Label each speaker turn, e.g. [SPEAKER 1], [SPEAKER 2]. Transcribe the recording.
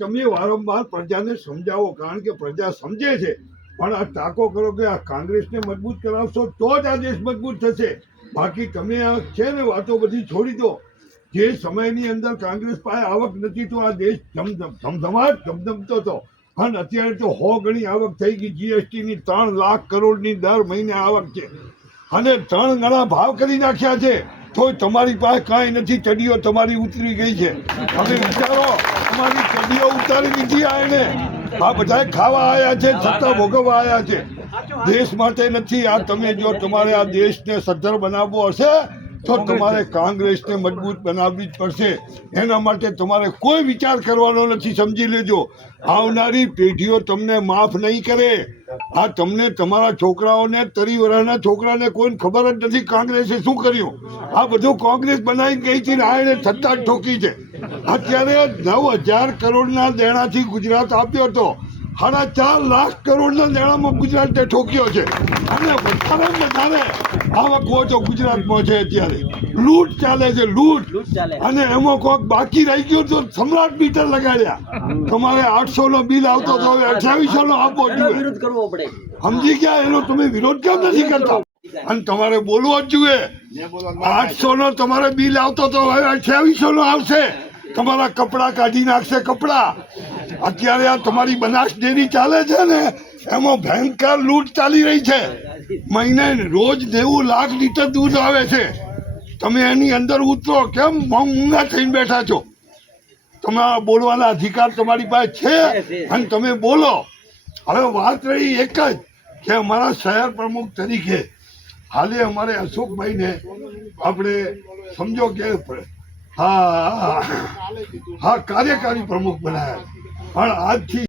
[SPEAKER 1] તમે વારંવાર પ્રજાને સમજાવો, કારણ કે પ્રજા સમજે છે. પણ આ ટાંકો કરો કે આ કોંગ્રેસને મજબૂત કરાવશો, તો જ આ દેશ મજબૂત થશે. બાકી તમે આ છે ને વાતો બધી છોડી દો. જે સમયની અંદર કોંગ્રેસ પાસે આવક નથી, તો આ દેશ ધમધમ, ધમધમાટ ધમધમતો હતો. અને અત્યારે તો હો ગણી આવક થઈ ગઈ. જીએસટીની ત્રણ લાખ કરોડની દર મહિને આવક છે. અને ત્રણ ગણા ભાવ કરી નાખ્યા છે. તોય તમારી પાસે કાંઈ નથી, ચડીઓ તમારી ઉતરી ગઈ છે. હવે વિચારો તમારી ચડીઓ ઉતારી દીધી આ એને. આ બધા ખાવા આવ્યા છે, છતાં ભોગવવા આવ્યા છે. દેશ માટે નથી, આ તમે જો તમારે આ દેશને સદ્ધર બનાવવો હશે તો તમારે કોંગ્રેસને મજબૂત બનાવવી જ પડશે. એના માટે તમારે કોઈ વિચાર કરવાનો નથી, સમજી લેજો. આવનારી પેઢીઓ તમને માફ નહીં કરે. આ તમને તમારા છોકરાઓને તરી વરાના છોકરાને કોઈને ખબર જ નથી કોંગ્રેસે શું કર્યું. આ બધું કોંગ્રેસ બનાવી ગઈ છે આ એને સત્તા ઠોકી છે. અત્યારે નવ હજાર કરોડના દેણાથી ગુજરાત આપ્યો હતો. સાડા ચાર લાખ કરોડના દેણામાં ગુજરાતે ઠોક્યો છે. અને વધારે ને વધારે આવક ઓછો ગુજરાતમાં છે અત્યારે. લૂંટ ચાલે છે લૂંટ.
[SPEAKER 2] લૂંટ
[SPEAKER 1] અને એમાં કોઈક બાકી રહી ગયો તો સમ્રાટ મીટર લગાડ્યા. તમારે આઠસો નો બિલ આવતો તો હવે અઠ્યાવીસો નો આપવો જોઈએ
[SPEAKER 2] વિરોધ કરવો પડે.
[SPEAKER 1] સમજી ગયા? એનો તમે વિરોધ કેમ નથી કરતા? અને તમારે બોલવો જ જોઈએ આઠસો નો તમારે બિલ આવતો તો હવે અઠ્યાવીસો નો આવશે. તમારા કપડા કાઢી નાખશે કપડા. અત્યારે આ તમારી બનાસ ડેરી ચાલે છે ને એમાં ભયંકર લૂંટ ચાલી રહી છે. મહિને રોજ નેવું લાખ લીટર દૂધ આવે છે. તમે એની અંદર ઉતરો કેમ મૂંગા થઈને બેઠા છો? તમે બોલવાના અધિકાર તમારી પાસે છે? અને તમે બોલો. હવે વાત રહી એક જ કે અમારા શહેર પ્રમુખ તરીકે હાલે અમારે અશોકભાઈને આપણે સમજો કે હા હા, કાર્યકારી પ્રમુખ બનાવ્યા પણ આજથી